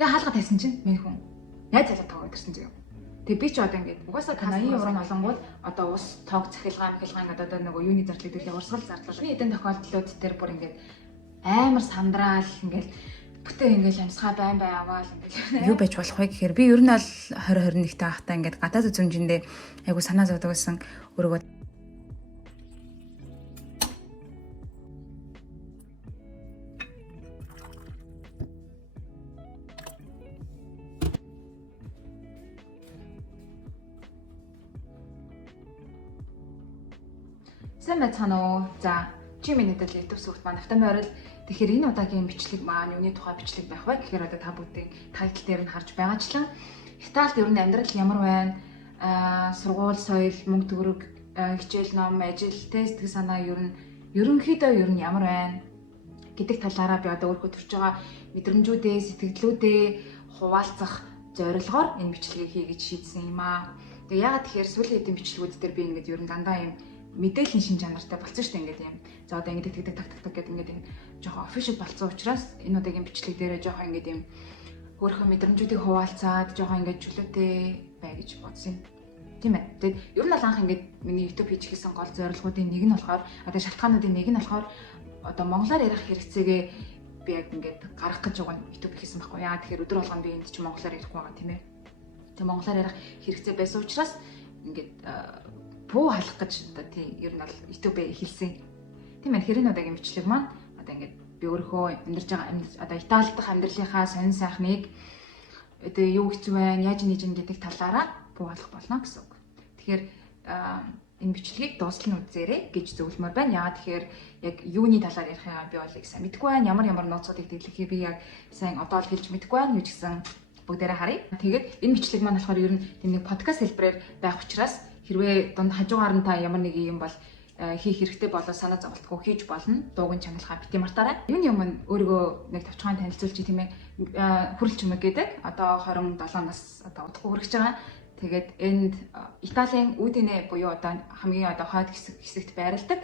Тэгээ хаалга тавьсан чинь миний хүн найз залуу тоогоо ирсэн заяа. Тэгээ би ч одоо ингээд угаасаа 80 евро олонгууд одоо ус тоог цахилгаан ингээд одоо нөгөө юуны зардлыг төлөө урсгал зардлаа. Эдэн тохиолдлууд дээр бүр ингээд амар сандраал ингээд бүтээ ингээд амсгаа байн аваал ингээд юу байж болох вэ гэхээр би ер нь бол 2021 таахтаа ингээд гадаад үзмжиндээ айгу санаа зовдөг гэсэн өөрийгөө сайн байцгаана уу. За, чи миний мэдээлэл YouTube сүрт маань автомын орол. Тэгэхээр энэ удаагийн бичлэг маань юуны тухай бичлэг байх вэ гэхээр одоо та бүдгийн тайтл дээр нь харж байгаачлан Италид ер нь амьдрал ямар байна? Сургууль, соёл, мөнгө төгрөг, хичээл ном, ажил, тест гэх санаа ерөнхийдөө ямар байна гэдэг талаараа би одоо өөрийнхөө төрж байгаа мэдрэмжүүдээ, сэтгэлдлүүдээ хуваалцах зорилгоор энэ бичлэгийг хий гэж шийдсэн юм аа. Тэгээ яагаад тэгэхээр сүүлийн хэдийн бичлэгүүд дээр би ингээд ер нь дандаа юм мэдээллийн шин чанартай болсон шүү дээ ингээд юм. За одоо ингээд тэгдэг так гэдэг ингээд юм жоохон official болсон учраас энэ удаагийн бичлэг дээрээ жоохон ингээд юм өөрийнхөө мэдрэмжүүдийг хуваалцаад жоохон ингээд чөлөөтэй бай гэж бодсон юм. Тийм ээ. Тэгээд ер нь бол анх ингээд миний YouTube хийж хийсэн гол зорилгоудын нэг нь болохоор одоо шалтгаануудын нэг нь болохоор одоо монголоор ярих хэрэгцээгээ би яг ингээд гаргах гэж байгаа YouTube хийсэн байхгүй яа. Тэгэхээр өдөр болгон би энд чинь монголоор ярихгүй байгаа тийм ээ. Тэгээд монголоор ярих хэрэгцээ байсан учраас ингээд буу халах гэж одоо тийм ер нь бол YouTube хэлсэн. Тийм ээ. Тэгэхээр энэ удаагийн бичлэг маань одоо ингээд би өөрөө амьдарч байгаа одоо Итали дахь амьдралынхаа сонин сайхныг одоо юу хэцүү байна, яаж нээж гэдэг талаараа буу халах болно гэсэн үг. Тэгэхээр энэ бичлэгийг дуустал нь үзээрэй гэж зөвлөмөр байна. Яагаад тэгэхээр яг юуны талаар ярих юм би бол их сайн мэдэхгүй байна. Ямар нууцуудыг дэвлэхийг би яг сайн одоо л хэлж мэдэхгүй байна. Юу ч гэсэн бүгдээрээ харъя. Тэгээд энэ бичлэг маань болохоор ер нь нэг подкаст хэлбэрээр байх учраас хэрвээ дунд хажуугаар нь та ямар нэг юм бол хийх хэрэгтэй болоо санаа зовлтгүй хийж болно. Дууг нь чангалахаа бити мартаарай. Юуны өмнө өөрийгөө нэг товчхон танилцуулчих тийм ээ. Хүрэл чимэг гэдэг. Одоо 27 нас одоо удахгүй хүрэж байгаа. Тэгээд энд Италийн Удине буюу одоо хамгийн одоо хойд хэсэгт байрладаг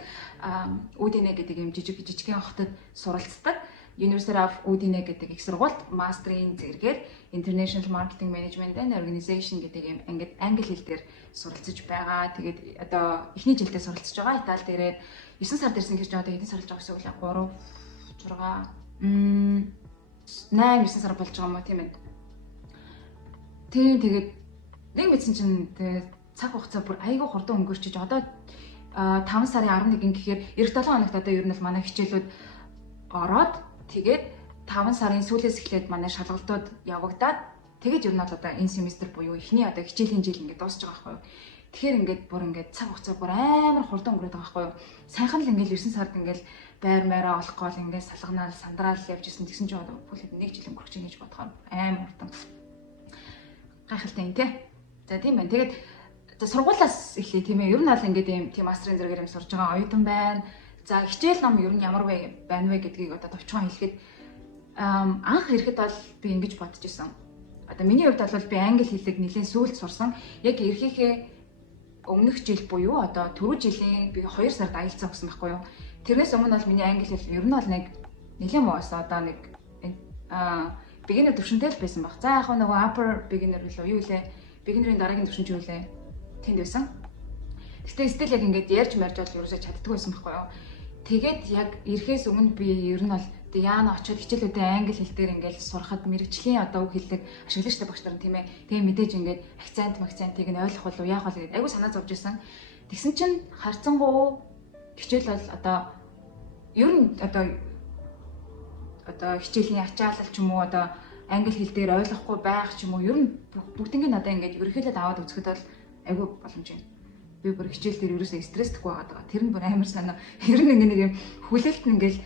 Удине гэдэг юм жижигхэн хотод суралцдаг. University of Udine гэдэг их сургуульд мастрын зэрэгээр International Marketing Management and Organization гэдэг юм ингээд англи хэл дээр суралцж байгаа. Тэгээд одоо эхний жилдээ суралцж байгаа. Итали дээрээ 9 сард ирсэн гэж одоо хэдэн сар болж байгаа гэсэн үг л 3 6 8 9 сар болж байгаа юм уу тийм ээ. Тэгээд нэг мэдсэн чинь цаг хугацаа бүр айгүй хурдан өнгөрчиж одоо 5 сарын 11 гэхээр эх 7 хоногт одоо ер нь манай хичээлүүд ороод тэгээд 5 сарын сүүлээс эхлээд манай шалгалтууд явагдаад тэгээд ер нь одоо энэ семестр буюу эхний одоо хичээлийн жил ингээд дуусч байгаа байхгүй юу. Тэгэхээр ингээд бүр ингээд цаг хугацаа бүр амар хурдан өнгөрөөд байгаа байхгүй юу. Сайхан л ингээд 9 сард ингээд байр маараа олох гол ингээд салганаал сандраал явжсэн тэгсэн чинь одоо бүхэл нэг жил өнгөрөх чинь гэж бодохоор амар хурдан гайхалтай юм тий. За тийм байна. Тэгээд сургуулиас эхлэе тийм ээ. Ер нь аль ингээд тийм мастрын зэрэгээр юм сурж байгаа оюутан байна. За хичээл ном ер нь ямар байна вэ гэдгийг одоо товчхон хэлэхэд анх ирэхэд бол би ингэж бодож исэн. Одоо миний хувьд бол би англи хэлийг нэлээд сүүлд сурсан. Яг эрхийнхээ өмнөх жил буюу одоо түрүү жилийн би 2 сард аялцсан гэсэн байхгүй юу. Тэрнээс өмнө бол миний англи хэл ер нь бол нэг нэлээд муу байсан. Одоо нэг beginner төвшөнтэй л байсан баг. За яг нөгөө upper beginner билүү юу вэ? Beginner-ийн дараагийн төвшин ч юу вэ? Тэнд байсан. Гэтэ стил яг ингэж ярьж марж бол ерөөсөө чаддгүй байсан байхгүй юу. Тэгээд яг ирэхээс өмнө би ер нь бол яана очиод хичээлүүдээ англи хэл дээр ингээл сурахад мэрэгжлийн одоо үг хэллэг ашигладаг багш нар тийм ээ. Тэгээ мэдээж ингээд акцентыг нь ойлгох болов яах вэ гэдэг айгу санаа зовж исэн. Тэгсэн чинь харцангуу хичээл бол одоо ер нь одоо хичээлийн ачаалал ч юм уу одоо англи хэл дээр ойлгохгүй байх ч юм уу ер нь бүгднийг надаа ингээд ерөнхийдөө аваад үзэхэд бол айгу боломж юм. Би бүр хичээл дээр ерөөсөө стресстгүй байгаа. Тэр нь бүр амар санаа. Ер нь нэг юм хүлээлт нь ингээл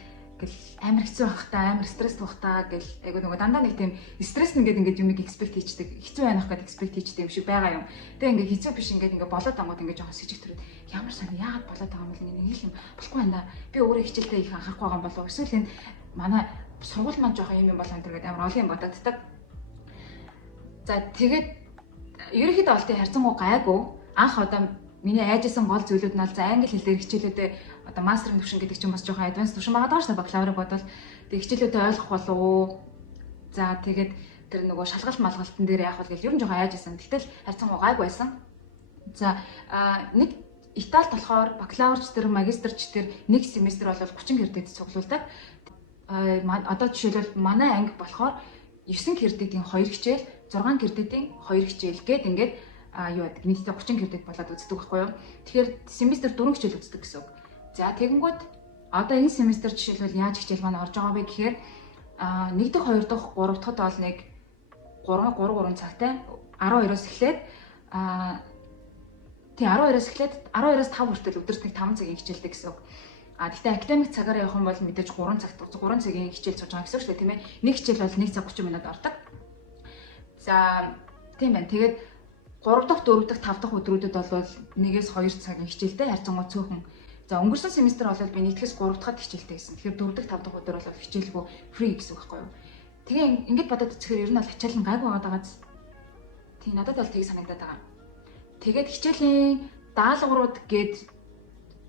амар хэцүү байх та, амар стресстэй байх та гэл айгу нөгөө дандаа нэг тийм стресс ингээд юмыг экспект хийчдэг. Хэцүү байх гэдэг экспект хийчдэг юм шиг байгаа юм. Тэгээ ингээд хэцүү биш ингээд болоод ангууд ингээд жоохон сэжиг төрөд ямар санаа яагаад болоод байгаа юм бол нэг л юм болохгүй байна. Би өөрөө хичээлдээ их анхаарахгүй байгаа юм болов. Эсвэл энэ манай сургууль маань жоохон юм болоо энэ гэдэг амар олон юм бодогддаг. За тэгээд ерөнхийдөө олтын харьцангуй гайгүй анх одоо миний айжсэн гол зүйлүүд нь бол за англи хэл дээр хичээлүүдээ одоо мастерын төвшин гэдэг чинь бас жоохон адванс төвшин байгаа даа шүү бакалаврыг бодвол тэг хичээлүүдээ ойлгох болов уу. За тэгээд тэр нөгөө шалгалт малгалтын дээр яах вэ гэж ер нь жоохон айж исэн. Тэгтэл харьцангуй гайгүй байсан. За нэг Италид болохоор бакалаврч тэр магистрч тэр нэг семестр бол 30 кредит цуглуулдаг. Одоо жишээлбэл манай анги болохоор 9 кредитийн 2 хичээл, 6 кредитийн 2 хичээл гээд ингээд юу гэдэг нийтдээ 30 кредит болоод үздэг байхгүй юу. Тэгэхээр семестр 4 хичээл үздэг гэсэн үг. За тэгэнгүүт одоо энэ семестр жишээлбэл яаж хичээл маань орж байгаа вэ гэхээр 1 дахь 2 дахь 3 дахьд бол нэг 3 цагтай 12-оос эхлээд 12-оос эхлээд 12-оос 5 хүртэл өдөрт нэг 5 цагийн хичээлдэг гэсэн үг. Гэхдээ академик цагаар явах юм бол мэдээж 3 цагийн хичээл сууж байгаа гэсэн үг шүү дээ, тийм ээ. Нэг хичээл бол 1 цаг 30 минут ордог. За тийм байна. Тэгээд 3 дахь, 4 дахь, 5 дахь өдрүүдэд бол 1-2 цагийн хичээлтэй харьцангуй цөөхөн. За өнгөрсөн семестр бол би 1-ээс 3 дахьад хичээлтэй гэсэн. Тэгэхээр 4 дахь, 5 дахь өдөр бол хичээлгүй free гэсэн үг байхгүй юу? Тэгээ ингэж бодоод үзэхээр ер нь бол хичээл нь гайгүй байгаа даа. Тийм надад бол тийг санагдаад байгаа. Тэгээд хичээлийн даалгаврууд гээд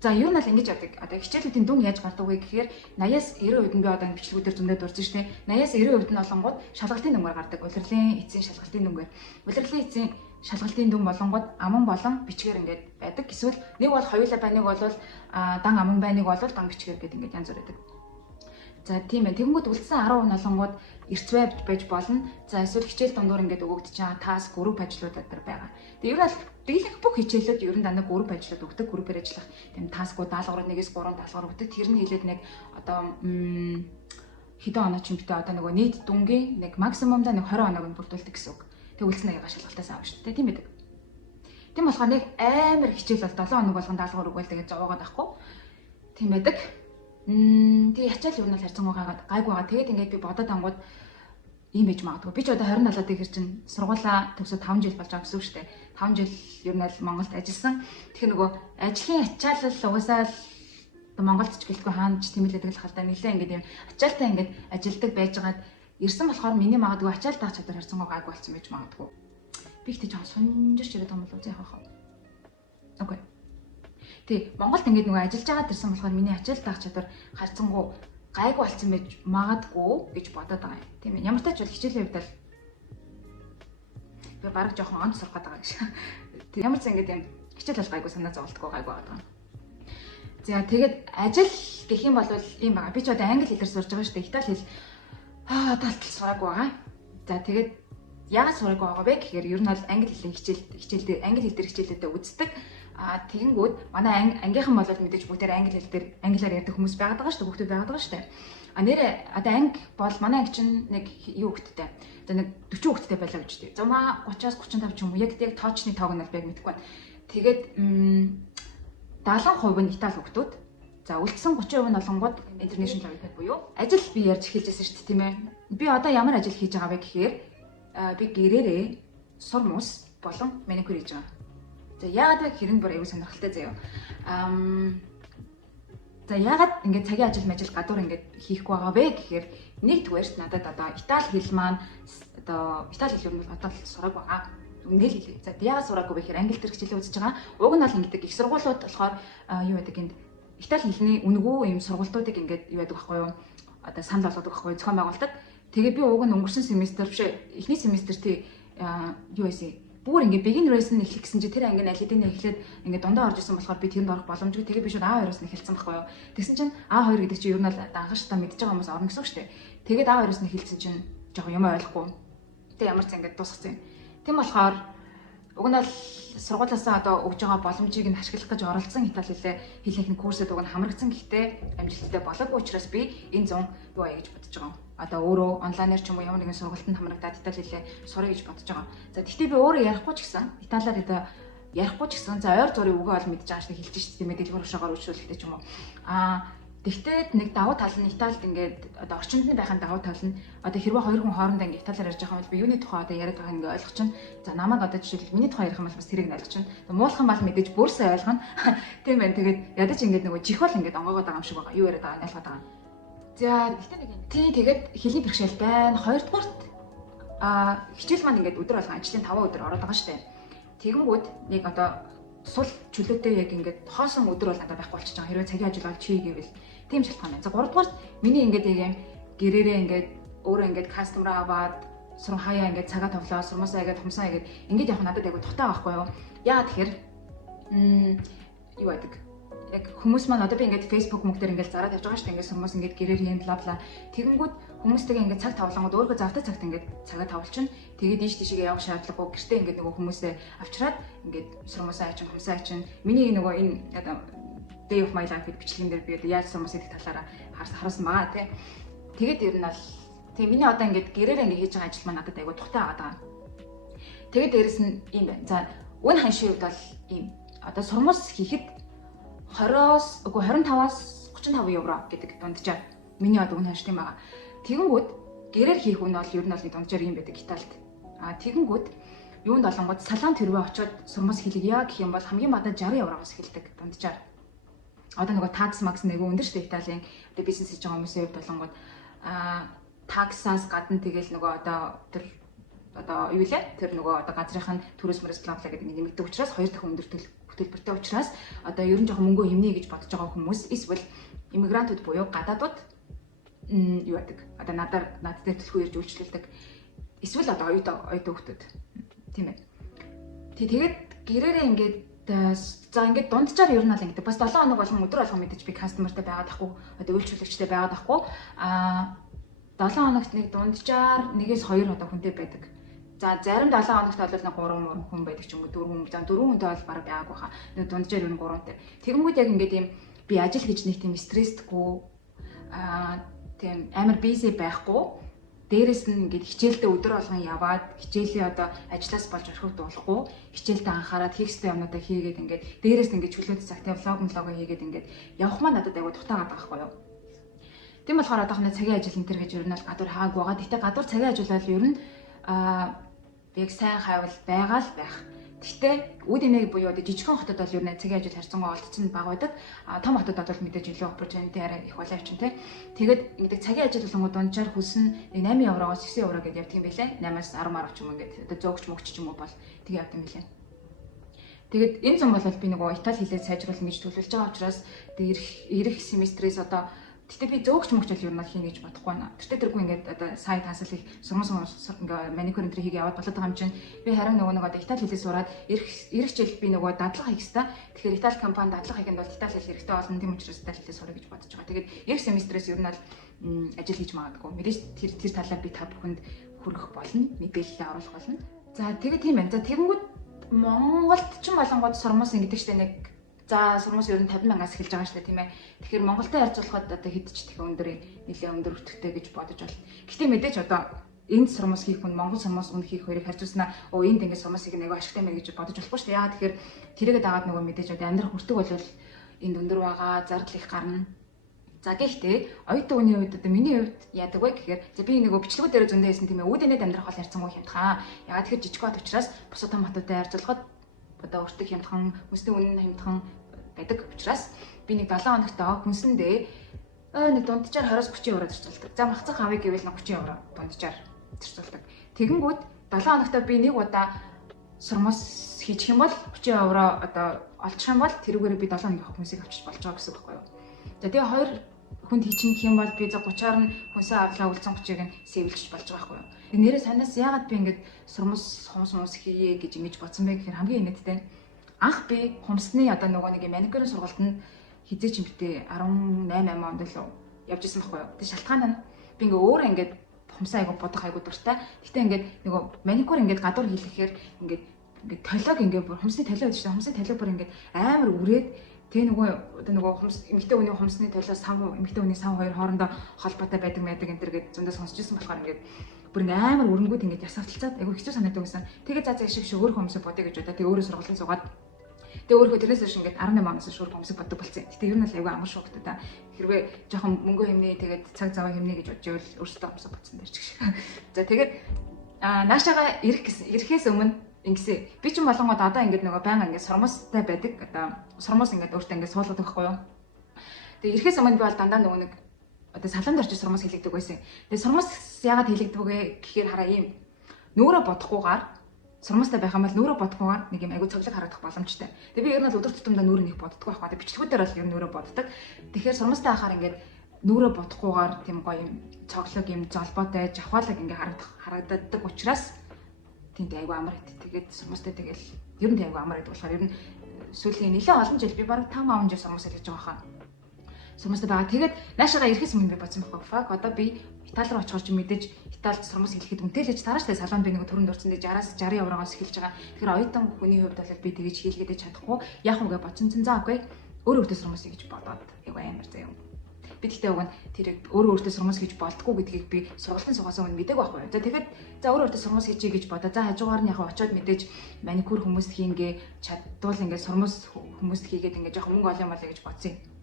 за ер нь бол ингэж яадаг. Одоо хичээлүүдийн дүн яаж гардаг вэ гэхээр 80-аас 90% нь би одоо бичлэгүүдээр зөндөө дурсан шүү дээ. 80-аас 90% нь болонгууд шалгалтын дүнгээр гардаг. Улирлын эцсийн шалгалтын дүнгээр. Улирлын эцсийн шалгалтын дүн болонгууд аман болон бичгээр ингээд байдаг. Эсвэл нэг бол хоёулаа байна, нэг бол дан аман байна, нэг бол дан бичгээр гэдэг ингээд янз бүр байдаг. За тийм ээ. Тэгэнгүүт үлдсэн 10% нь олонгууд эрт веб байж болно. За эсвэл хичээл дундуур ингээд өгөгдөж байгаа таск групп ажлууд дээр байгаа. Тэгээ ер нь бол дийлэнх бүх хичээлүүд ер нь дандаа групп ажлууд өгдөг. Группээр ажиллах тийм таскууд даалгаврууд 1-3 даалгавар өгдөг. Тэр нь хэлээд нэг одоо хэдэн оноо ч юм битээ одоо нөгөө нийт дүнгийн нэг максимумдаа нэг 20 оноог нь бүрдүүлдэг гэсэн үг. Тэг үлдсэн аяга шалгалтаас авах шүү дээ. Тийм байдаг. Тийм болохоор нэг амар хичээл бол 7 хоног болгон даалгавар өгөөл тэгээд зовоогоод байхгүй. Тийм байдаг. Тэгээ ячаал юу нь харьцангуй гайгүй байгаа. Тэгээд ингээд би бодоод ангууд ийм байж магадгүй. Би ч одоо 27-аад ихэр чинь сургуулаа төгсөө 5 жил болж байгаа гэсэн үг шүү дээ. 5 жил ер нь л Монголд ажилласан. Тэгэхээр нөгөө ажлын ачаалал угаасаа л Монголд ч гэлтгүй хаанч тэмүүлээд л халдаа нэлээ ингээд юм ачаалтаа ингээд ажилдаг байжгаад ирсэн болохоор миний магадгүй ачаал даах чадвар харьцангуй гайгүй болсон байж магадгүй. Би ихтэй жоохон сунжирч ирээд том болов яах вэ? Окей. Тий, Монголд ингээд нөгөө ажиллаж байгаа тэрсэн болохоор миний ачаал даах чадвар харьцангуй гайгүй болсон байж магадгүй гэж бодоод байгаа юм. Тийм ээ. Ямар ч тач бол хичээлийн хувьд л би бараг жоохон онд сурах гэдэг шиг. Тэг ямар ч ингэж юм хичээл бол гайгүй санаа зовлтгүй гайгүй байгаа. За тэгээд ажил гэх юм бол ийм байгаа. Би ч одоо англи хэлээр сурж байгаа шүү дээ. Итали хэл талтал сураагүй байгаа. За тэгээд яагаад сураагүй байгаа вэ гэхээр ер нь бол англи хэлний хичээлдээ англи хэл дээр хичээлүүдэд үздэг. Тэгэнгүүт манай ангийнхан бол мэдээж бүгдээр англи хэл дээр англиар ярьдаг хүмүүс байгаад байгаа шүү дээ. Бүгд байгаад байгаа шүү дээ. Нэрээ одоо анги бол манай анги чинь нэг юу хөлттэй. За нэг 40 хөлттэй байлаа гэж дээ. Зумаа 30-аас 35 ч юм уу. Яг тоочны тоог нь бол яг мэдэхгүй байна. Тэгээд 70% нь Итали хөлтүүд. За үлдсэн 30% нь олонгууд international level буюу ажил би ярьж эхэлжсэн шүү дээ, тийм ээ. Би одоо ямар ажил хийж байгаа вэ гэхээр би гэрээрээ сур мус болон маникюр хийж байгаа. За яагаад вэ гэхээр энэ бүр аюу сонирхолтой заяа. За яагаад ингээд цагийн ажил гадуур ингээд хийхгүй байгаа вэ гэхээр нэгдүгээрт надад одоо Итали хэл маань одоо Итали хэл юм бол одоо сураг байгаа. Үнэл хэлээ. За яагаад сураагүй вэ гэхээр англи дээр хичээлээ үзэж байгаа. Уг нь бол ингээд их сургуулиуд болохоор юу гэдэг энд Итали хэлний үнгүү юм сургалтуудыг ингээд юу байдаг байхгүй юу? Одоо санал болгодог байхгүй юу? Зохион байгуулдаг. Тэгээ би уг нь өнгөрсөн семестр биш эхний семестр тий юу байсан бүр ингээд beginner-ээс нь эхлэх гэсэн чи тэр анги нь аль хэдийн эхлээд ингээд дундаа орж исэн болохоор би тэнд орох боломжгүй. Тэгээ би шууд А2-оос нь эхэлсэн байхгүй юу. Тэгсэн чинь А2 гэдэг чинь ер нь л данхаш та мэдж байгаа хүмүүс орно гэсэн үг шүү дээ. Тэгээд А2-оос нь эхэлсэн чинь жоохон юм ойлгохгүй. Тэ ямар ч ингээд дуусгацсан. Тэм болохоор уг нь л сургуулиасаа одоо өгж байгаа боломжийг нь ашиглах гэж оролцсон Итали хэлний курсэд уг нь хамрагдсан гэхдээ амжилттай болоогүй учраас би энэ 100 юу аяа гэж бодож байгаа. Одоо өөрөө онлайнаар ч юм уу ямар нэгэн сургалтанд хамрагдаад Итали хэлээ сурах гэж бодож байгаа. За гэхдээ би өөрөө ярихгүй ч гэсэн Италиар одоо ярихгүй ч гэсэн за ойр зургийн үгээ бол мэдж байгаа шиг хэлж шít тийм дэлгүүр хашаагаар үйлчлүүлэхдээ ч юм уу. Тэгтээ нэг давуу тал нь Италид ингээд одоо орчинд нь байхын давуу тал нь одоо хэрвээ хоёр хүн хоорондоо ингээд Италиар ярьж байгаа юм бол би юуны тухай одоо яриад байгааг ингээд ойлгох чинь за намайг одоо жишээлбэл миний тухай ярих юм бол бас тэрийг нь ойлгох чинь муулхан бол мэдээж бүрсээ ойлгоно тийм байна. Тэгээд ядаж ингээд нөгөө чихэл ингээд онгоогоод байгаа юм шиг байгаа. Юу яриад байгааг ойлгоод байгаа. За гэхдээ нэг юм тий тэгээд хэлний бэрхшээл байна. Хоёрдугаарт хичээл маань ингээд өдөр болгон ажлын 5 өдөр ороод байгаа штэ. Тэгэнгүүт нэг одоо сул чөлөөтэй яг ингээд хоосон өдөр бол надад байхгүй болчихж байгаа. Хэрвээ цагийн ажил бол чи гэвэл тийм шалтгаан байна. За 3 дугаарт миний ингээд яг юм гэрээрээ ингээд өөрөө ингээд кастомер аваад сурам хаяа ингээд цагаа товлоо, сурмаасаа ингээд хумсаа ингээд явах надад айгу тухтай байхгүй юу. Яагаад тэгэхээр юу байдаг? Яг хүмүүс маань одоо би ингээд Facebook мөнгө дээр ингээд зараад явж байгаа шүү дээ. Ингээд хүмүүс ингээд гэрээр юм бла бла. Тэгэнгүүт хүмүүстэйгээ ингээд цаг тавлангууд өөрөө завтай цагт ингээд цагаа тавлчин. Тэгээд ийш тийшээ явах шаардлагагүй. Гэртээ ингээд нөгөө хүмүүсээ авчираад ингээд сурмаасаа ачин, хумсаа ачин. Миний нөгөө энэ одоо Day of my life гэдэг бичлэгэн дээр би яаж сурмаас идэх талаараа харсан байгаа тий. Тэгээд ер нь бол тийм миний одоо ингээд гэрээр ингээд хийж байгаа ажил маань надад айгу тухтай байгаа. Тэгээд дээрэс нь юм байна. За үн ханшийн хувьд бол ийм одоо сурмаас хийхэд 25-аас 35 евро гэдэг дунджаар миний одоо үн ханш тийм байгаа. Тэгэнгүүт гэрээр хийх үн бол ер нь бол дунджаар юм байдаг Италид. Тэгэнгүүт юунд олонгод салон төрвөө очиод сурмаас хийлгийа гэх юм бол хамгийн бадаа 60 евроос эхэлдэг дунджаар. Одоо нөгөө такс макс нэг өндөр шүү дээ Италийн одоо бизнес хийж байгаа хүмүүсийн хувьд болонгод таксаас гадна тэгэл нөгөө одоо юу лээ тэр нөгөө одоо газрынхын төрөөс мөрөөс планлаа гэдэг нэмэгдэх учраас 2 дахин өндөр төлбөртэй учраас одоо ер нь жоохон мөнгө юмнэ гэж бодож байгаа хүмүүс эсвэл иммигрантууд буюу гадаадууд юу яадаг одоо над дээр төлхөө ирж үйлчлүүлдэг эсвэл одоо оюутан хүмүүс тийм ээ. Тэгээд гэрээрээ ингээд за ингээд дунджаар ер нь бол ингээд бас 7 хоног болгон өдөр болгон мэдээж би кастомертэй байгаад ахгүй одоо үйлчлүүлэгчтэй байгаад ахгүй 7 хоногт нэг дунджаар 1-2 одоо хүнтэй байдаг. За зарим 7 хоногт бол нэг 3 хүн байдаг ч юм уу 4 хүнтэй бол бараг байгаагүй хаа. Нэг дунджаар ер нь 3-тай. Тэгэнгүүт яг ингээд юм би ажил гэж нэг тийм стрессдгүй тийм амар бизи байхгүй. Дээрээс нь ингээд хичээлдээ өдөр болгон яваад хичээлээ одоо ажлаас болж орхивд болохгүй хичээлдээ анхаарал хийх ёстой юмнуудаа хийгээд ингээд дээрээс нь ингээд чөлөөт цагтаа влог хийгээд ингээд явах маань надад айгу дутаагаад байгаа байхгүй юу. Тийм болохоор одоохондоо цагийн ажил энэ төр гэж ер нь бол гадуур хаагүй байгаа. Гэтэ гадуур цагийн ажил бол ер нь яг сайн хайвал байгаа л байх. Гэхдээ үүдэмэг буюу одоо жижигхэн хотод бол ер нь цагийн ажил харьцангуй олдсон баг байдаг. Том хотод бол мэдээж илүү opportunity арай их болоо явчин тий. Тэгээд ингэдэг цагийн ажил болгонгууд дунджаар хүснэ 8 евроогоос 9 евро гэдээ явдаг юм байлээ. 8-аас 10 ч юм ингээд одоо зөөгч мөгч ч юм уу бол тэг явдаг юм байлээ. Тэгээд энэ зам бол би нөгөө Итали хэлээ сайжруулах гэж төлөвлөж байгаа учраас ирэх семестрээс одоо гэтээ би зөөгч мөгч бол ер нь хийнэ гэж бодохгүй байна. Тэртээ тэргүй ингээд одоо сайт хасал их сурмас ингээ маникюр энэ хийгээ яваад болоод байгаа юм чинь би харин нөгөө одоо Итали хэлээ сураад ирэх жил би нөгөө дадлага хийх хэвээр. Тэгэхээр Итали компани дадлага хийх нь бол Итали хэл хэрэгтэй болно. Тийм учраас Итали хэлээ сурах гэж бодож байгаа. Тэгээд эх семестрээс ер нь бол ажил хийж магадгүй. Мэдээж тэр талаар би та бүхэнд хүргэх болно. Мэдээлэлээ оруулах болно. За тэгээд тийм байна. За тэгэнгүүт Монголд ч болонгод сурмас ингэдэг штэ нэг за сурмас ер нь 50,000-аас эхэлж байгаа шүү дээ тийм ээ. Тэгэхээр Монголтой харьцуулахад одоо хэд ч их нэлээд өндөр өртөгтэй гэж бодож байна. Гэхдээ мэдээж одоо энд сурмас хийх хүн Монгол сурмас үн хийх хоёрыг харьцуулснаа энд ингэ сурмас хийх нэг ашигтай мэй гэж бодож болохгүй шүү дээ. Яа тэгэхээр тэрийгэ дагаад нөгөө мэдээж одоо амьдрах хүртэг бол энд өндөр байгаа зардал их гарна. За гэхдээ оюутан хүний хувьд одоо миний хувьд яадаг вэ гэхээр за би нөгөө бичлэгүүд дээр зөндөө хийсэн тийм ээ. Үүдэнэд амьдрах бол харьцангуй хямдхан. Ягаад тэгэхээр жижиг бат учраас бусад том хотуудтай харьцуулахад одоо өртөг хямдхан, хүнсний үнэн хямдхан байдаг учраас би нэг 7 хоногтоо хүнсэндээ нэг дунджаар 20-30 евро зарцуулдаг. За махцах авъя гэвэл 30 евро дунджаар зарцуулдаг. Тэгэнгүүт 7 хоногтоо би нэг удаа сурмас хийчих юм бол 30 евро одоо олчих юм бол тэрүүгээр би 7 хоногийн хүмүүсийг авчиж болж байгаа гэсэн үг байхгүй юу. За тэгээ 2 хүнд хийчих юм бол би 30-аар нь хүнсээ авлаа үлцэн 30-ыг нь сэвэлжиж болж байгаа байхгүй юу. Нэрээ санаас яагаад би ингэж сурмас хумс хийе гэж ингэж бодсон бэ гэхээр хамгийн инээдтэй анх би хумсны одоо нөгөө нэг маникюрын сургалтанд хизээч юмтэй 18 онд л явж исэн байхгүй юу. Тэг шалтгаан нь би ингээ өөрөө ингээ хумсаа айгу бодох айгу дуртай. Гэтэ ингээ нөгөө маникюр ингээ гадуур хийлгэхээр ингээ толиог ингээ бүр хумсны толио гэдэг чинь хумсны толио бүр ингээ амар үрээд тэгээ нөгөө одоо нөгөө хумс эмэгтэй хүний хумсны толио сав эмэгтэй хүний сав хоёр хоорондоо холбоотой байдаг энэ төр гэж зөндөө сонсч ирсэн болохоор ингээ бүр амар өрөнгүүд ингээ ясавталцаад айгу хэцүү санагддаг байсан. Тэгээ за шиг өөр хүмүүсээ бодё гэж удаа тэгээ өөрөө сургалтын суугаад тэгээ өөрөө тэрнээс шиг ингээ 18 оноос шүүр хүмүүсээ боддог болсон. Гэтэ ер нь л айгу амар шугтаа та. Хэрвээ жоохон мөнгө хэмнээ тэгээд цаг зав хэмнээ гэж бодож ивэл өөртөө хүмүүсээ бодсон дэр чиг шиг. За тэгээд наашаага ирэхээс өмнө ингэсэн. Би ч болонгод одоо ингээд нөгөө байнга ингээд сурмастай байдаг. Одоо сурмас ингээд өөртөө ингээд суулгадаг байхгүй юу. Тэгээ ирэхээс өмнө би бол дандаа нөгөө нэг одоо саламд орчих сурмас хийлэгдэг байсан. Тэгээ сурмас яагаад хийлэгдэг вэ гэхээр хараа ийм нүүрэ бодохгүйгээр сурмастай байх юм бол нүүрэ бодохгүйгээр нэг юм айгу цоглог харагдах боломжтой. Тэгээ би ер нь өдөр тутамдаа нүүрэ нэг боддог байхгүй. Тэгээ бичлэгүүдээр бол ер нь нүүрэ боддог. Тэгэхээр сурмастай ахаар ингээд нүрэ бодохгүйгээр тийм гоё юм цоглог юм жолбоотой жавхаалаг ингээ харагддаг учраас тэнд айгу амар хэд. Тэгээд сурмастай тэгэл ер нь айгу амар хэд болохоор ер нь сүүлийн нэлээд олон жил би бараг 5 он жил сурмас хэлж байгаа хаа. Сурмастай байгаа. Тэгээд наашаага ирэхээс өмнө би бодсон байхгүй. Fuck одоо би Итали руу очихоор ч мэдээж Италид сурмас хэлэхэд үнэлж тарааштай салон би нэг төрөнд дурсан дэ 60-аас 60 евроогоос эхэлж байгаа. Тэгэхээр оюутан хүний хувьд бол би тэгэж хийлгээд чадахгүй. Яг үгээ бодсон цэн заа окей. Өөр өөртөө сурмас хийж бодоод яг амар заяа. Би тэгтээ уг нь тэр өөр өөртөө сурмас хийж болтгүй гэдгийг би сургалтын суугаас өмнө мэдээг байхгүй. За тэгэхэд за өөр өөртөө сурмас хийчихье гэж бодоо. За хажуугаар нь яг очиод мэдээж маникюр хүмүүст хийнгээ чадвал ингээд сурмас хүмүүст хийгээд ингээд жоох мөнгө олё молё гэж бодсон юм.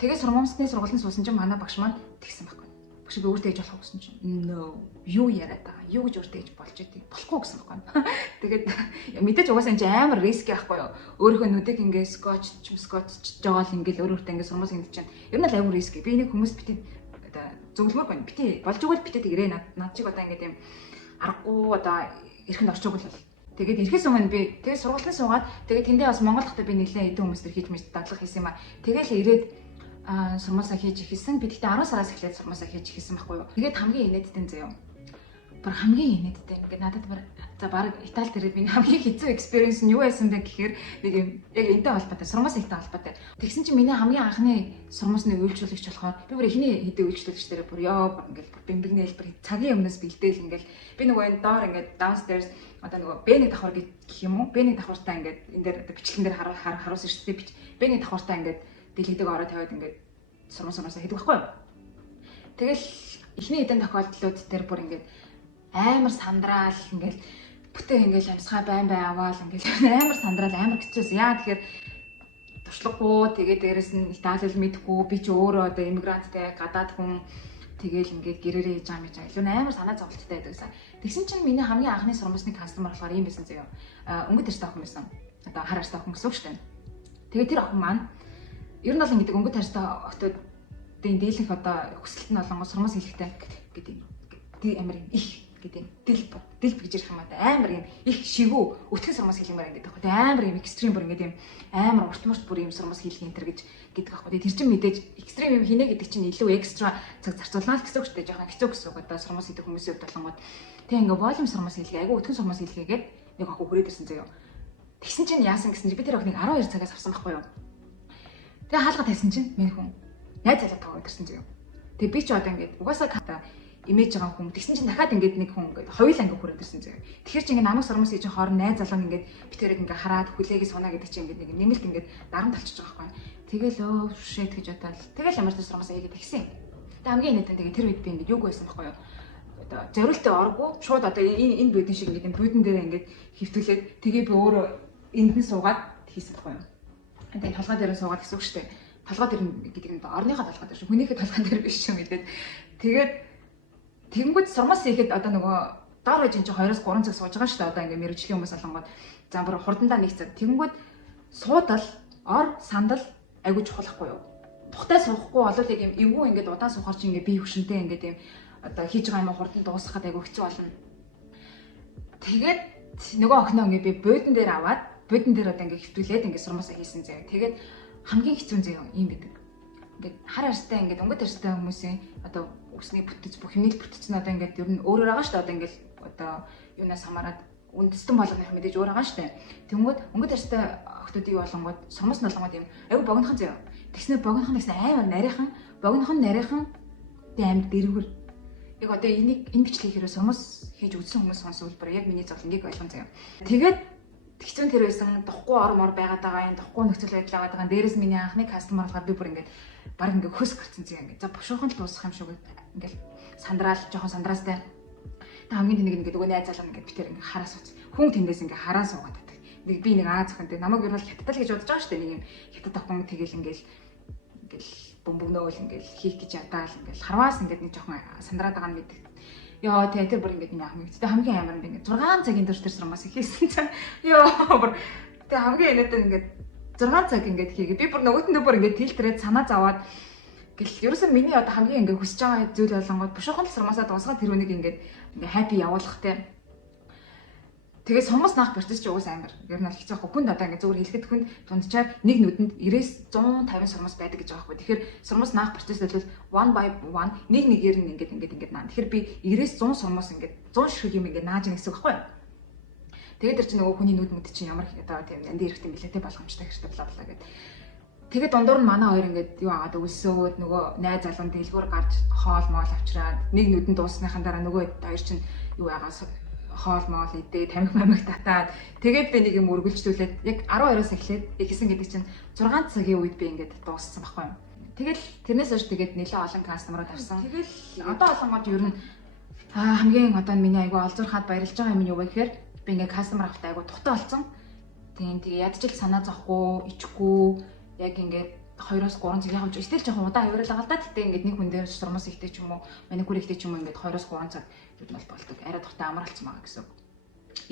Тэгээ сурмасны сургалтын суусан чинь манай багш маань тэгсэн байхгүй. Багш би өөртөө хийж болох гэсэн чинь no юу яриад байгаа. Юу гэж өөртөө хийж болж идэв. Болохгүй гэсэн байхгүй. Тэгээд мэдээж угаасаа энэ амар риски байхгүй юу. Өөрийнхөө нүдийг ингээд скотч жоол ингээд өөрөөртөө ингээд сурмас хийх чинь ер нь л амар риски. Би нэг хүмүүс битээ зөвлөмөр байна. Битээ болж өгвөл битээ тэгрээ над чиг одоо ингээд юм аргагүй одоо эрхэнд орчоогүй л. Тэгээд ирэхээс өмнө би тэгээд сургалтын суугаад тэгээд тэндээ бас Монгол дахта би нэлээд эдэн хүмүүстэр хийж мэд дадлах хийсэн юм аа. Тэгээл ирээд сурмасаа хийж ихсэн. Би тэгтээ 10 сараас эхлээд сурмасаа хийж ихсэн байхгүй юу. Тэгээд хамгийн инээдтэй заяа. Бар хамгийн инээдтэй. Ингээд надад за баг Итали дээр би хамгийн хэцүү experience нь юу байсан бэ гэхээр нэг юм яг энтэй холбоотой, сурмас энтэй холбоотой. Тэгсэн чинь миний хамгийн анхны сурмасны үйлчлүүлэгч болохоор би бүр эхний хэдэн үйлчлүүлэгч дээр бүр ёо ингээд бэмбэгний хэлбэр цагийн өмнөөс бэлдээл ингээд би нөгөө энэ доор ингээд downstairs одоо нөгөө Б1 давхар гэх юм уу? Б1 давхартаа ингээд энэ дээр бичлэгэн дээр харуулсан шүү дээ. Б1 давхартаа ингээд дэлгэдэг ороо тавиад ингээд сурмасаа хийдэг байхгүй юу? Тэгэл эхний хэдэн тохиолдлууд дээр бүр ингээд амар сандраал ингээд бүтэн ингээд амьсгаа байн аваад ингээд амар сандраал амар хэцүүсэн. Яа тэгэхээр туршлагагүй тэгээд дээрэс нь Итали хэл мэдэхгүй би ч өөрөө одоо иммигранттай гадаад хүн тэгэл ингээд гэрээрээ хийж байгаа юм чинь илүү амар санаа зовлттой байдагсан. Тэгсэн чинь миний хамгийн анхны сурмасны кастомер болохоор юм байсан заяа. Өнгөт тарьтай охин байсан. Одоо хар арьстай охин гэсэн үг шүү дээ. Тэгээд тэр охин маань ер нь бол ингээд өнгөт тарьтай октодын дийлэнх одоо хүсэлт нь болонгоо сурмас хэлэхтэй гэдэг юм. Амар юм их гэдэг юм. Дэлб гэж ярих юм аа амар юм их шигүү өтгөн сурмас хэлмээр ингээд байхгүй. Амар юм экстрим бүр ингээд юм амар урт бүр юм сурмас хэлэх энэ төр гэж гэдэг байхгүй. Тэр чинь мэдээж экстрим юм хийнэ гэдэг чинь илүү экстра цаг зарцуулнаа л гэсэн үг шүү дээ. Жохон хэцүү гэсэн үг. Одоо сурмас хийдэг хүмүүсийн хувьд болонгууд тэг ингээд волюм сурмас хэлгээ айгу өтгөн сурмас хэлгээгээд нэг охин хүрээд ирсэн заяа. Тэгсэн чинь яасан гэсэн чи би тэр охиныг 12 цагаас авсан байхгүй юу. Тэгээ хаалга тавьсан чинь миний хүн найз залуу таваад ирсэн заяа. Тэгээ би ч одоо ингээд угаасаа ката имиж байгаа хүн тэгсэн чинь дахиад ингээд нэг хүн ингээд хоёул анги хүрээд ирсэн заяа. Тэгэхээр чи ингээд намайг сурмас хийж хоорон найз залуу ингээд битэрэг ингээд хараад хүлээгээ сунаа гэдэг чинь ингээд нэг нэмэлт ингээд дарам талчиж байгаа байхгүй. Тэгэл өө шэт гэж бодоод тэгэл ямар ч сурмас хийгээд тэгсэн. Тэгээ хамгийн инээдэн тэгээ тэр үед би ингээд юуг байсан байхгүй юу. Одоо зориултаа оргүй шууд одоо энэ бүйдэн шиг ингээд бүйдэн дээр ингээд хөвтүүлээд тэгээ би өөрөө энд нь суугаад хийсэн байхгүй юу. Тэгээ толгой дээр суугаад гэсэн үг шүү дээ. Толгой дээр гэдэг нь орныхоо толгой дээр шүү. Хүнийхээ толгой дээр биш юм гэдэг. Тэгээд тэгэнгүүт сурмас хийхэд одоо нөгөө доор хажин чи 2-3 цаг сууж байгаа шүү дээ. Одоо ингээд мэрэгжлийн хүмүүс олонгод за бүр хурдандаа нэг цаг. Тэгэнгүүт суудал, ор, сандал айгуу чухалхгүй юу? Тухтай суухгүй болол яг юм эвгүй ингээд удаан суухаар чи ингээд бие хөшөнтэй ингээд юм одоо хийж байгаа юм хурдан дуусгахад айгуу хэцүү болно. Тэгээд нөгөө охиноо ингээд би буудан дээр аваад буудан дээр одоо ингээд хөвтүүлээд ингээд сурмасаа хийсэн заяа. Тэгээд хамгийн хэцүү заяа юм байдаг. Ингээд хар арьстай ингээд өнгөт арьстай хүмүүсийн одоо үсний бүтэц бүх хэмнэл бүтэц нь одоо ингээд ер нь өөрөөр байгаа шүү дээ. Одоо ингээд одоо юунаас хамаарат үндэстэн болгоных мэдээж өөр байгаа шүү дээ. Тэнгүүд өнгөт арьстай охтуудыг болонгууд сурмас нь болгоод юм айгу богинохон заяа. Тэгснээр богинохон гэсэн амар нарийнхан богинохон нарийнхан амар дэрвэр. Яг одоо энэ бичлэгийг хэрэг сурмас хийж үзсэн хүмүүс сонсвол бүр яг миний зовлонгийг ойлгон заяа. Тэгээд тэгчэн тэр байсан дохгүй ормор байгаад байгаа юм дохгүй нөхцөл байдал байгаа даа. Дээрээс миний анхны кастомер болохоор би бүр ингээд баг ингээд хөс гарцсан заяа ингээд за бушуухан л дуусах юм шиг ингээд сандраал жоохон сандраастай. Тэг хамгийн тэнэг ингээд нөгөө найз залуу ингээд битэр ингээд хараа сууц. Хүн тэндээс ингээд хараа суугаад байдаг. Нэг би нэг зөхөнтэй намайг юу бол хятадал гэж бодож байгаа шүү дээ. Нэг юм хятад охин тэгэл ингээд бөмбөгнөөл ингээд хийх гэж ятаал ингээд харваас ингээд нэг жоохон сандраад байгаа нь мэдээ. Йоо тэр бүр ингээд миний ахмыг. Тэ хамгийн амар нь ингээд 6 цагийн турш тэр сурмас хийсэн чинь. Йоо бүр тэ хамгийн энэтэй ингээд 6 цаг ингээд хийгээ. Би бүр нөгөөтөндөө бүр ингээд тэлтрээд санаа зовоод гэл ерөөсөө миний одоо хамгийн ингээд хүсэж байгаа зүйл болонгод бушуухан сурмасаа дуусгаад тэр үнийг ингээд happy явуулах те. Тэгээ сурмас наах процесс чи уус амар. Ер нь хэцүү байхгүй. Хүнд одоо ингээд зүгээр хэлэхэд хүнд дунджаар нэг нүдэнд 90-150 сурмас байдаг гэж байгаа байхгүй. Тэгэхээр сурмас наах процесс бол one by one нэг нэгээр нь ингээд наа. Тэгэхээр би 90-100 сурмас ингээд 100 шиг юм ингээд нааж нэгсэг байхгүй. Тэгээд тэр чинь нөгөө хүний нүд мэд чинь ямар одоо тийм янди хэрэгтэй мэлээ те болгоомжтой хэрэгтэй бла бла гэдэг. Тэгээд дундуур нь манай хоёр ингээд юу агаад өлсөөд нөгөө найз залуун дэлгүүр гарч хоол моол авчираад нэг нүдэнд дуусныхан дараа нөгөө хоёр чинь юу яагаас хоол моол идээ тамхи мамиг татаад тэгээд би нэг юм үргэлжлүүлээд яг 12-оос эхлээд ихсэн гэдэг чинь 6 цагийн үед би ингээд дууссан байхгүй юм. Тэгэл тэрнээс хойш тэгээд нэлээд олон кастомерууд авсан. Тэгэл одоо олонгод ер нь хамгийн одоо миний айгу олзуурхаад баярлж байгаа юм нь юу вэ гэхээр би ингээд кастомер авахтай айгу тухтай болсон. Тэгээ ядчил санаа зовхгүй, ичихгүй яг ингээд 2-3 цаг яг хавж стил жоохон удаан хувирлаа гал да. Гэтэ ингээд нэг хүн дээр сурмас ихтэй ч юм уу, маникюр ихтэй ч юм уу ингээд 2-3 цаг юу бол болдог. Арай тухтай амралцсан байгаа гэсэн.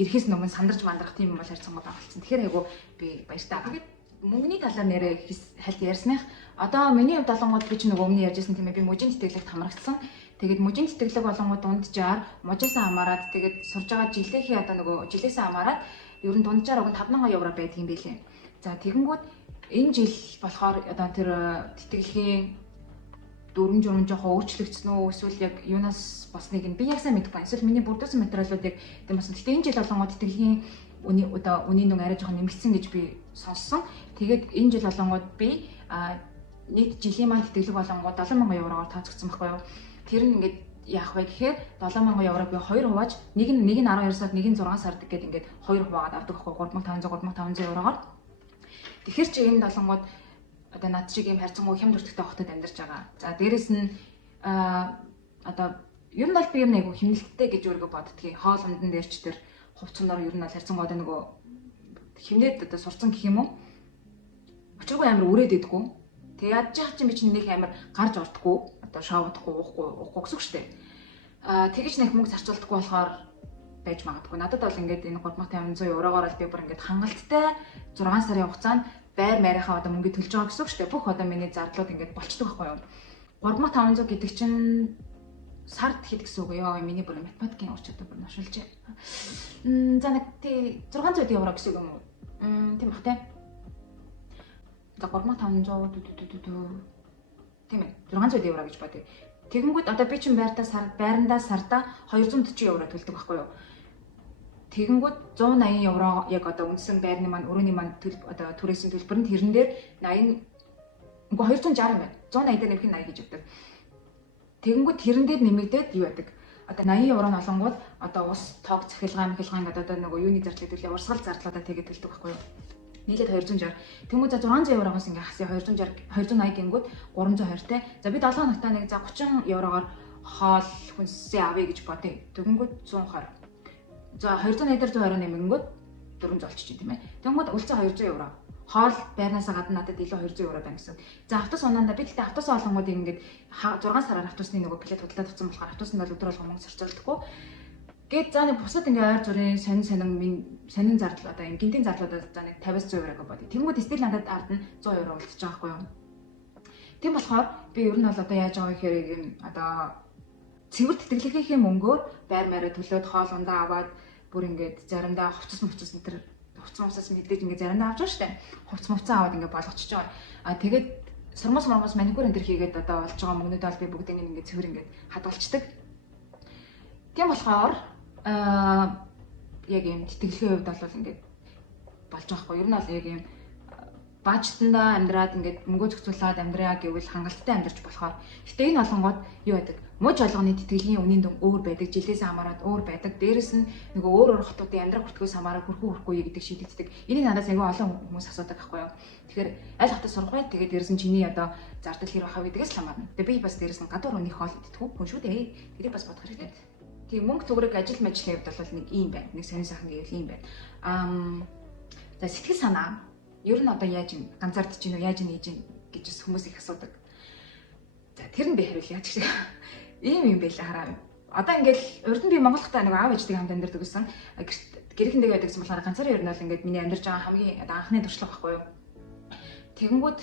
Ирэхээс өмнө сандарч мандрах тийм юм бол харьцангуй багцсан. Тэгэхээр айгу би баяртай. Тэгээд мөнгөний талаар нэрээ хальт ярьсных. Одоо миний хувьд олонгууд би ч нөгөө өмнө ярьжсэн тийм ээ би мужийн тэтгэлэгт хамрагдсан. Тэгээд мужийн тэтгэлэг олонгууд дунджаар мужаасаа хамаарад тэгээд сурж байгаа жилийнхээ одоо нөгөө жилээсээ хамаарад ер нь дунджаар уг нь 5,000 евро байдаг юм билээ. За тэгэнгүүт энэ жил болохоор одоо тэр тэтгэлгийн дүрм журм жоохон өөрчлөгдсөн үү эсвэл яг юунаас босныг нь би яг сайн мэдэхгүй. Эсвэл миний бүрдүүлсэн материалууд яг тийм болсон. Гэтэ энэ жил олонгууд тэтгэлгийн үнийн дүн арай жоохон нэмэгдсэн гэж би сонссон. Тэгээд энэ жил олонгууд би нийт жилийн маань тэтгэлэг олонгууд 7,000 евроор тооцогдсон байхгүй юу? Тэр нь ингээд яах вэ гэхээр 7,000 евро би 2 хувааж нэг нь 12 сард нэг нь 6 сард гэдэг ингээд 2 хуваагаад авдаг байхгүй 3,500 евроор. Тэгэхээр чи энэ долонгууд одоо над шиг юм харьцангуй хямд өртөгтэй хотод амьдарч байгаа. За дээрэс нь одоо ер нь бол би юм айгу хэмнэлттэй гэж өөрийгөө боддгийг. Хоол ундан дээр ч тэр хувцсанаар ер нь бол харьцангуй одоо нөгөө хэмнээд одоо сурцсан гэх юм уу? Өчигөө амар өрөөд идэггүй. Тэгээ ядж яах чинь би чинь нэг амар гарч ордоггүй. Одоо шоудахгүй уухгүй гэсэн үг шүү дээ. Тэгэж нэг мөнгө зарцуулдаггүй болохоор байж магадгүй. Надад бол ингээд энэ 3,500 еврогоор л би бүр ингээд хангалттай 6 сарын хугацаанд байр марийнхаа одоо мөнгө төлж байгаа гэсэн үг шүү дээ. Бүх одоо миний зардлууд ингээд болчдөг байхгүй юу? 3,500 гэдэг чинь сард хэд гэсэн үг ёо миний бүр математикийн ур чадвар бүр ношилж. За нэг 600 евро гэсэн үг юм уу? Тийм бах тий. За 3,500 тийм ээ 600 евро гэж бодъё. Тэгэнгүүт одоо би чинь байрандаа сарда 240 евро төлдөг байхгүй юу? Тэгэнгүүт 180 евро яг одоо үндсэн байрны маань өрөөний маань одоо түрээсийн төлбөр нь тэрэн дээр 80 үгүй 260 байна. 180 дээр нэмэх нь 80 гэж өгдөг. Тэгэнгүүт тэрэн дээр нэмэгдээд юу яадаг? Одоо 80 евро нь олонгууд одоо ус тоог цахилгаан одоо нөгөө юуны зардлыг төлөө урсгал зардлуудаа тэгээд төлдөг байхгүй юу? Нийлээд 260. Тэнгүүд за 600 еврогоос ингээ хасъя 280 гингүүд 320 те. За би 7 хоногтаа нэг за 30 еврогоор хоол хүнсээ авъя гэж бодъё. Тэгэнгүүт 120. За 280 дээр 120 нэмэнгүүт 400 болчих тийм ээ. Тэгэнгүүт үлцэн 200 евро. Хоол байрнаасаа гадна надад илүү 200 евро байна гэсэн. За автобус унаанда би гэхдээ автобус олонгуудыг ингээд 6 сараар автобусны нөгөө билет худалдаад авсан болохоор автобусанд бол өдөр болгон мөнгө зарцуулдаггүй. Гэт за нэг бусад ингээ ойр зүрийн сонин зардал одоо энэ гинтийн зардлуудад за нэг 50-100 еврог бодъё. Тэнгүүд стил надад ард нь 100 евро үлдчихэж байгаа байхгүй юу? Тийм болохоор би ер нь бол одоо яаж байгаа гэхээр юм одоо цэвэр тэтгэлгийнхээ мөнгөөр байр маараа төлөөд хоол ундаа аваад бүр ингээд заримдаа хувцас нэтэр хувцас мэдээж ингээ заримдаа авч байгаа штэ. Хувцас аваад ингээ болгочихж байгаа. Тэгээд сурмас маникюр энэ төр хийгээд одоо олж байгаа мөнгнүүд бол би бүгдийг ингээ цэвэр ингээ хадгалцдаг. Тийм болохоор яг юм тэтгэлгийн хувьд бол ингээд болж байгаа хгүй. Ер нь бол яг юм баажтандаа амьдраад ингээд мөнгө зохицуулаад амьдраа гэвэл хангалттай амьдарч болохоор. Гэтэ энэ олонгууд юу байдаг? Мууч олгоны тэтгэлгийн үнийн дүн өөр байдаг, жилээс хамаарат өөр байдаг. Дээрэс нь нөгөө өөр хотуудын амьдрах хүртгөөс хамаарат хүрхгүй гэдэг шийдэгддэг. Энийг надаас аягүй олон хүмүүс асуудаг байхгүй юу? Тэгэхээр аль хотод сурах бай. Тэгээд дээрэс нь чиний одоо зардал хэр бахаа гэдгээс л хамаарна. Тэгээ би бас дээрэс нь гадуур үнийх хоол идтгүү хүн шүү дээ. Тэрийг бас бодох хэрэгтэй. Тийм мөнгө төгрөг ажил мэжлийн хувьд бол нэг юм байна. Нэг сонин сайхан гэвэл юм байна. За сэтгэл санаа ер нь одоо яаж юм ганцаардж гин үү яаж нээж гин гэж хүмүүс их асуудаг. За тэр нь би хариулъя ч гэх юм байлаа хараа. Одоо ингээл урд нь би Монголтай нэг аав ээжтэй хамт амьдардаг гэсэн. Гэрхэндээ байдаг гэсэн болохоор ганцаараа ер нь бол ингээд миний амьдарч байгаа хамгийн одоо анхны туршлага байхгүй юу. Тэгэнгүүт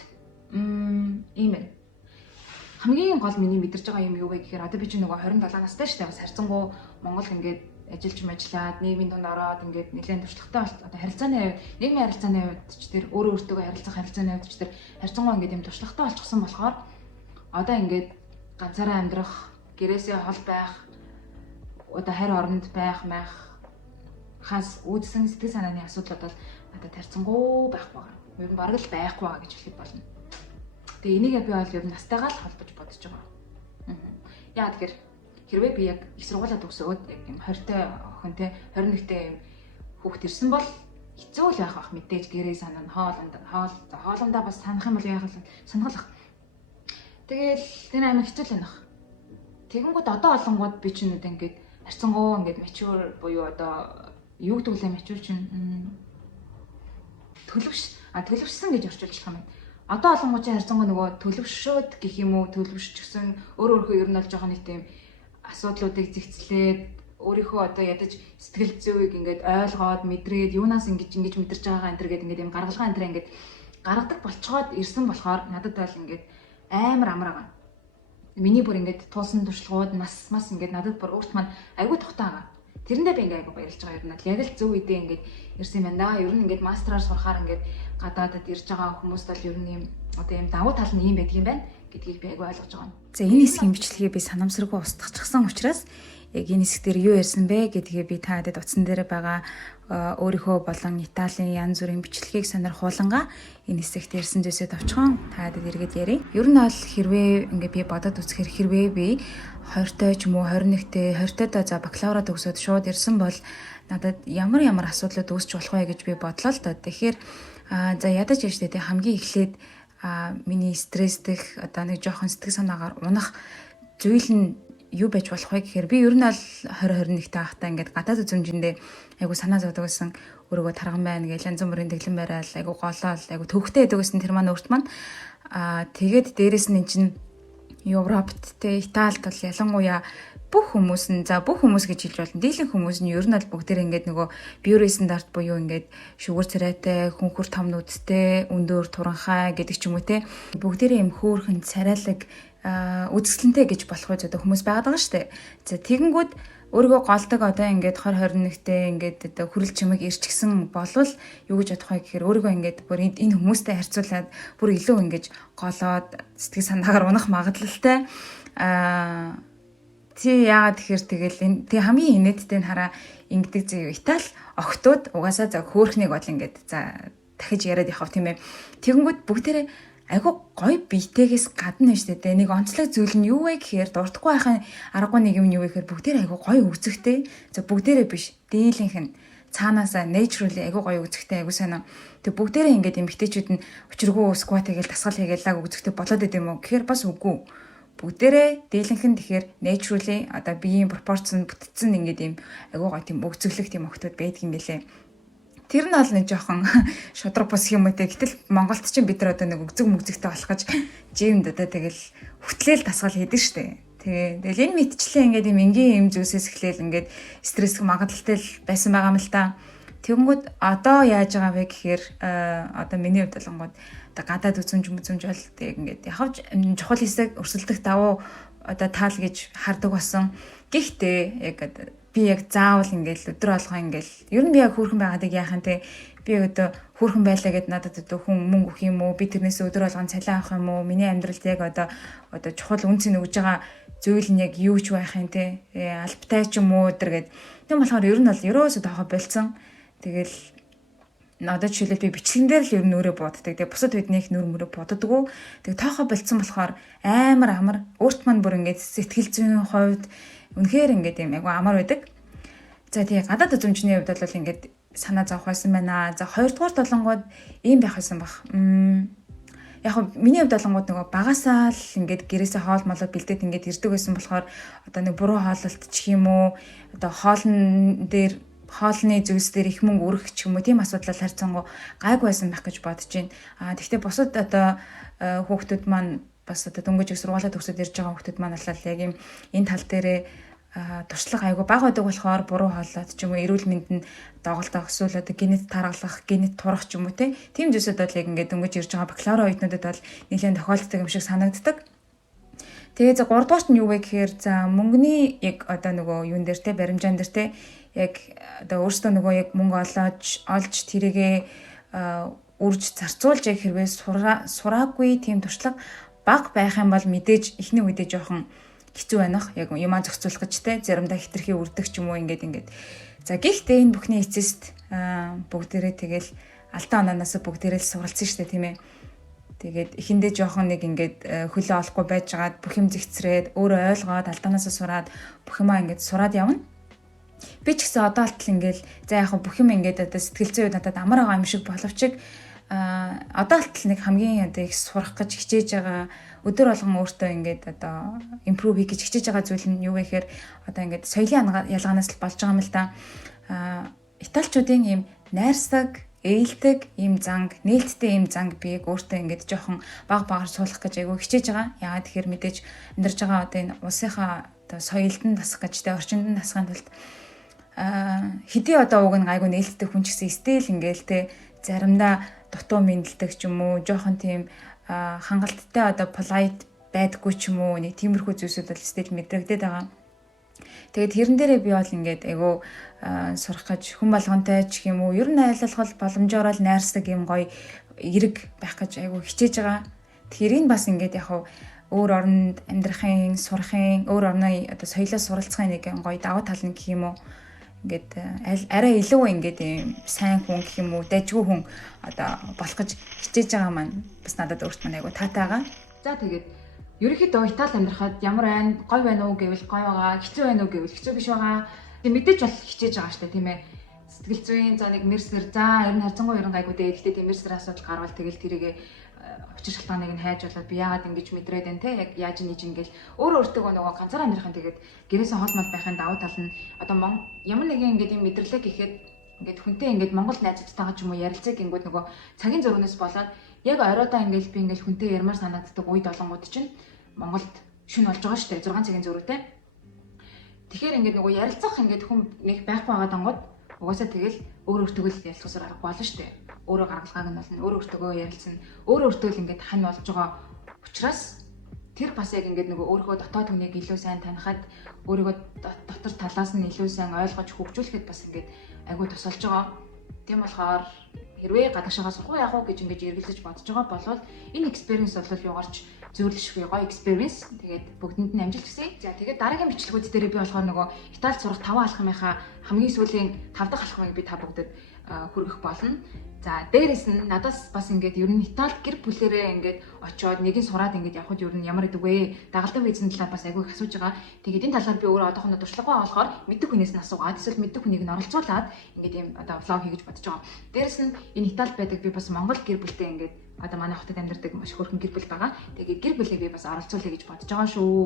ийм байна. Хамгийн гол миний мэдэрч байгаа юм юу вэ гэхээр одоо би чинь нөгөө 27 настай шүү дээ. Бас харьцангуй Монгол ингээд ажиллаад нийгмийн дунд ороод ингээд нэлээд туршлагатай болт одоо харилцааны хувьд нийгмийн харилцааны хувьд ч тэр өөрөө өөртөө харилцах харилцааны хувьд ч тэр харьцангуй ингээд юм туршлагатай болчихсон болохоор одоо ингээд ганцаараа амьдрах, гэрээсээ хол байх, одоо харь оронд байх хаас үүдсэн сэтгэл санааны асуудлууд бол надад харьцангуй байхгүй байгаа. Ер нь бараг л байхгүй байгаа гэж хэлэх болно. Тэгээ энийг би бол ер нь настайгаа л холбож бодож байгаа. Яа тэгэхээр хэрвээ би яг их сургуулаа төгсөөд яг юм 20-тай охин те 21-тэй юм хүүхд ирсэн бол хэцүү л байх мэдээж гэрээ санаа хоолундаа бас санах юм бол яах вэ? Сонголох. Тэгэл тэр амар хэцүү л байна. Тэгэнгүүт одоо олонгууд би ч нүд ингээд харьцангуй ингээд mature буюу одоо юу гэдэг вэ mature чинь төлөвшсөн гэж орчуулж байгаа юм байна. Одоо олонгууд чинь харьцангуй нөгөө төлөвшөөд гэх юм уу төлөвшчихсэн өөрөө ер нь бол жоохон нэг тийм асуудлуудыг зэгцлээд өөрийнхөө одоо ядаж сэтгэл зүйн ингээд ойлгоод мэдрээд юунаас ингэж мэдэрч байгаа энэ төр гэдэг ингээд юм гаргалгаа энэ төр ингээд гаргадаг болцоход ирсэн болохоор надад бол ингээд амар амар байгаа. Миний бүр ингээд туулсан туршлагууд нас ингээд надад бүр өөрт маань айгүй тухтай байгаа. Тэрэндээ би ингээд айгүй баярлж байгаа юм. Яг л зөв үедээ ингээд ирсэн юм байна. Ер нь ингээд мастраар сурахаар ингээд гадаадад ирж байгаа хүмүүст бол ер нь юм одоо юм давуу тал нь юм байдаг юм байна гэдгийг би айгүй ойлгож байгаа. За энэ хэсгийн бичлэгийг би санамсаргүй устгахчихсан учраас яг энэ хэсэг дээр юу ярьсан бэ гэдгийг би та хэдэд утсан дээр байгаа өөрийнхөө болон Италийн янз бүрийн бичлэгийг сонирхуулангаа энэ хэсэгт ярьсан зүйлсээ товчхон та хэдэд эргээд ярив. Ер нь бол хэрвээ ингээ би бодоод үзэхэр хэрвээ би 20-той ч юм уу 21-тэй 20-тойдоо за бакалавра төгсөөд шууд ирсэн бол надад ямар асуудлууд үүсч болох вэ гэж би бодлоо л доо. Тэгэхээр за ядаж яаж тэ хамгийн эхлээд миний стресстэх одоо нэг жоохон сэтгэл санаагаар унах зүйл нь юу байж болох вэ гэхээр би ер нь аль 2021-т байхдаа ингээд гадаад үзмжиндээ айгу санаа зовдөг гэсэн өөрийгөө тарган байна гэж янз бүрийн тэглэн барайл айгу голоол айгу төвхтэй байдаг гэсэн тэр маань өөрт маань тэгээд дээрэс нь эн чинь Европт те Италид бол ялангуяа бүх хүмүүс гэж хэлж болно. Дийлэн хүмүүс нь ер нь бол бүгдээр ингээд нөгөө биорын стандарт буюу ингээд шүгүр царайтай, хүнхүр том нүдтэй, өндөр туранхай гэдэг ч юм уу те. Бүгдээрээ юм хөөрхөн царайлаг үзэсгэлэнтэй гэж болох үе одоо хүмүүс байгаад байгаа шүү дээ. За тэгэнгүүт өөрийгөө голдог одоо ингээд 2021-тэй ингээд одоо хүрэл чимэг ирчихсэн болвол юу гэж бодох вэ гэхээр өөрийгөө ингээд бүр энэ хүмүүстэй харьцуулаад бүр илүү ингээд голоод сэтгэл санаагаар унах магадлалтай тий яагаад тэгэхээр тэгэл энэ хамгийн инээдтэй нь хараа ингэдэг зөө Итали охтууд угаасаа за хөөхнийг бол ингээд за дахиж яриад явах тийм ээ. Тэгэнгүүт бүгдээрээ айгу гой биетэйгээс гадна нь штэ. Нэг онцлог зүйл нь юу вэ гэхээр дуртахгүй байхын аргагүй нэг юм юу вэ гэхээр бүгдээрээ айгу гой үзэгтэй. За бүгдээрээ биш. Дийлийнх нь цаанаасаа naturally айгу гой үзэгтэй айгу сайн. Тэг бүгдээрээ ингээд эмгтээчүүд нь учиргүй скват хийгээл дасгал хийгээл үзэгтэй болоод идэм юм уу гэхээр бас үгүй. Бүгдээрээ дийлэнх нь тэгэхээр naturally одоо биеийн пропорцн бүтцэн ингээд юм айгу гой тийм өгцөглөх тийм охтууд байдаг юм билэ. Тэр нь бол нэг жоохон шудраг бус юм уу те. Гэтэл Монголд чинь бид нар одоо нэг өгзөгтэй болох гэж жимд одоо тэгэл хөтлөөл дасгал хийдэг штэ. Тэгэл энэ мэдчлээ ингээд юм энгийн юм зүйлсээс эхлээл ингээд стресс магадлалтай л байсан байгаа юм л та. Тэгэнгүүт одоо яаж байгаа вэ гэхээр одоо миний хувьд болонгууд одоо гадаад үзмж бол тэг ингээд явж чухал хэсэг өрсөлдөх давуу одоо таал гэж хардаг болсон. Гэхдээ яг би яг заавал ингээл өдөр болгоо ингээл ер нь би яг хөөрхөн байгаадыг яахын те би одоо хөөрхөн байлаа гэд надад одоо хүн мөнгө өгөх юм уу би тэрнээс өдөр болгоо цалин авах юм уу миний амьдралд яг одоо чухал үнцийг өгж байгаа зүйл нь яг юу ч байх юм те альбтай ч юм уу өдөр гэд тийм болохоор ер нь бол ерөөсөө тоохо болцсон тэгэл надад жишээлбэл би бичлэгэн дээр л ер нь өөрөө боддог. Тэгээ бусад биднийх нүр мөрөө боддгоо. Тэгээ тоохо болцсон болохоор амар өөрт маань бүр ингээд сэтгэл зүйн хувьд үнэхээр ингээд юм айгу амар байдаг. За тэгээ гадаад үзмжний хувьд бол ингээд санаа зовх байсан байна. За хоёрдугаар толонгод ийм байх байсан баг. Яг миний хувьд толонгод нөгөө багасаа л ингээд гэрээсээ хоол молоо бэлдээд ингээд ирдэг байсан болохоор одоо нэг буруу хооллолт ч юм уу одоо хоолн дээр хоолны зүйлс дээр их мөнгө өрөх ч юм уу тийм асуудал харьцангуй гайгүй байсан байх гэж бодож байна. Тэгвэл бусад одоо хүүхдүүд маань бас одоо дөнгөж их сургуулаа төгсөөд ирж байгаа хүүхдүүд маань болол яг юм энэ тал дээрээ туршлага айгүй бага байдаг болохоор буруу хооллоод ч юм уу эрүүл мэндэнд доголдох эсвэл одоо генет таргалах, генет турах ч юм уу тийм зүйлсүүд бол яг ингээд дөнгөж ирж байгаа бакалавра үеийнүүдэд бол нэлээд тохиолддог юм шиг санагддаг. Тэгээ за 3 дугаарт нь юу вэ гэхээр за мөнгөний яг одоо нөгөө юун дээр те баримжаан дээр те яг одоо өөрсдөө нөгөө яг мөнгө олж тэрийгэ үрж зарцуулж яг хэрвээ сураагүй тийм туршлага бага байх юм бол мэдээж эхний үедээ жоохон хэцүү байнах. Яг юмаа зохицуулах гэж те заримдаа хитрхи үрдэг ч юм уу ингээд. За гэхдээ энэ бүхний эцэст бүгдээрээ тэгэл алтан ононоос бүгдээрээ суралцсан шүү дээ тийм ээ. Тэгээд эхэндээ жоохон нэг ингээд хөлөө олохгүй байжгаад бүх юм зэгцрээд өөрөө ойлгоод алдаанаас сураад бүх юмаа ингээд сураад явна. Би ч гэсэн одоо алтал ингээд за яг бүх юм ингээд одоо сэтгэл зүйн үед надад амар байгаа юм шиг боловч одоо алтал нэг хамгийн одоо их сурах гэж хичээж байгаа өдөр болгон өөртөө ингээд одоо импрув хийх гэж хичээж байгаа зүйл нь юу вэ гэхээр одоо ингээд соёлын ялгаанаас л болж байгаа юм л да. Италичуудын ийм найрсаг ээлдэг ийм занг, нээлттэй ийм занг биег өөртөө ингээд жоохон багаар суулгах гэж айгүй хичээж байгаа. Яагаад тэгэхээр мэдээж амьдарч байгаа одоо энэ улсынхаа одоо соёлд нь тасах гэж тэ орчинд нь тасахын тулд хэдий одоо уг нь айгүй нээлттэй хүн ч гэсэн стил ингээл тэ заримдаа дутуу мэдлдэг ч юм уу, жоохон тийм хангалттай одоо polite байдаггүй ч юм уу, нэг тиймэрхүү зүйлсүүд бол стил мэдрэгдээд байгаа. Тэгээд тэрэн дээрээ би бол ингээд айгүй сурах гэж хүн болгонтэй ч юм уу ер нь айлалгал боломжоор л найрсаг юм гоё эрэг байх гэж айгүй хичээж байгаа. Тэгэхээр энэ бас ингээд яг өөр орнд амьдрахын, сурахын, өөр орны одоо соёлоо суралцахын нэг гоё давуу тал нь гэх юм уу. Ингээд арай илүү ингээд юм сайн хүн гэх юм уу, дайжгүй хүн одоо болох гэж хичээж байгаа маань бас надад өөрт маань айгүй таатай байгаа. За тэгээд ерөнхийдөө Итали амьдрахад ямар байна, гоё байна уу гэвэл гоё байгаа, хэцүү байна уу гэвэл хэцүү биш байгаа. Тэг мэдээж бол хичээж байгаа штэ тийм ээ. Сэтгэл зүйн за нэг мерсер за ер нь харьцангуй ерэн гайгүй дээлтэй тийм мерсер асуудал гарвал тэгэл тэрийгэ учир шалтгааныг нь хайж болоод би яагаад ингэж мэдрээд байна те яг яаж нэж ингээл өөртөө нөгөө ганцаараа амьдрахын тэгээд гэрээсээ холмол байхын давуу тал нь одоо ямар нэгэн ингээд юм мэдрэлээ гэхэд ингээд хүнтэй ингээд Монгол найзуудтайгаа ч юм уу ярилцаг гингүүд нөгөө цагийн зөрүүнээс болоод яг оройдоо ингээд би ингээд хүнтэй ярмаар санагддаг үед олонгууд чинь Монголд шүн болж байгаа шүү дээ 6 цагийн зөрүүтэй. Тэгэхээр ингээд нөгөө ярилцах ингээд хүн нэг байхгүй байгаа дангууд угаасаа тэгэл өөртөө л ярилцахаар аргагүй болно шүү дээ. Өөрөө гаргалгааг нь болно, өөртөө ярилцсан, өөртөө л ингээд хань болж байгаа учраас тэр бас яг ингээд нөгөө өөрийнхөө дотоод хүнийг илүү сайн танихад өөрийгөө дотор талаас нь илүү сайн ойлгож хөгжүүлэхэд бас ингээд айгүй тусалж байгаа. Тийм болохоор хэрвээ гадагшаага сурах яах вэ гэж ингэж эргэлзэж бодож байгаа бол энэ experience бол юугаарч зөвлөшгүй гоё experience. Тэгээд бүгдэнд нь амжилт хүсье. За тэгээд дараагийн бичлэгүүд дээр би болохоор нөгөө Италид сурах 5 алхмынхаа хамгийн сүүлийн 5 дахь алхмыг би та бүгдэд хүргэх болно. За дээрэс нь надаас бас ингээд ер нь Италид гэр бүлэрээ ингээд очиод нэгийг сураад ингээд явхад ер нь ямар гэдэг вэ? Дагалдав визэн талаар бас айгүй их асууж байгаа. Тэгээд энэ талаар би өөрөө одоохондоо туршлагагүй болохоор мэддэг хүнээс нь асуугаад эсвэл мэддэг хүнийг нь оролцуулаад ингээд юм одоо влог хийж бодож байгаа. Дээрэс нь энэ Италид байдаг би бас Монгол гэр бүлтэй ингээд одоо манай хотод амьдардаг маш хөөрхөн гэр бүл байгаа. Тэгээд гэр бүлээ би бас оролцуулъя гэж бодож байгаа шүү.